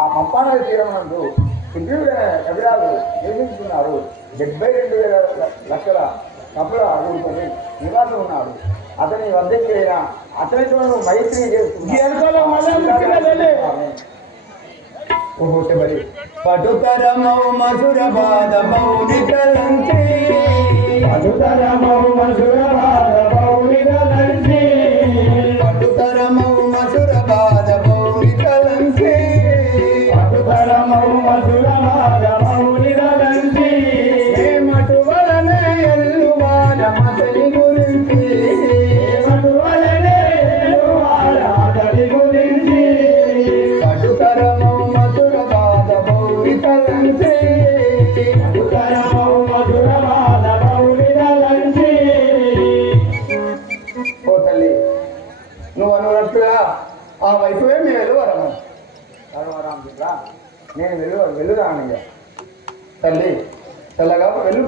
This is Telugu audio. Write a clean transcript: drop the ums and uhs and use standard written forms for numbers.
ఆ పంపానది తీరమనందు కవిరాలు నిర్మించుకున్నారు 72,000 లక్షల కప్పుల అడుగుకొని నివాసం ఉన్నాడు. అతని వద్దకి అతనితో మైత్రి చేస్తుంది. పటుతరమౌ మధుర బాధ మౌనికలంచి పటుతరమౌ మధుర బాధ మౌనికలంచి పటుతరమౌ మధుర బాధ మౌనికలంచి పటుతరమౌ మధుర బాధ మౌనికలంచి మటు వలనే ఎల్లువాల మతలి గురించి మటు వలనే ఎల్లువాల మతలి గురించి పటుతరమౌ మధుర బాధ మౌనికలంచి పటుతరమౌ మధుర బాధ మౌనికలంచి. ఓ తల్లి, నువ్వు అనుకున్నట్టుగా ఆ వైపువే మేము వెలువరము నేను వెలురాను తల్లి తెల్లగా వెళ్ళు.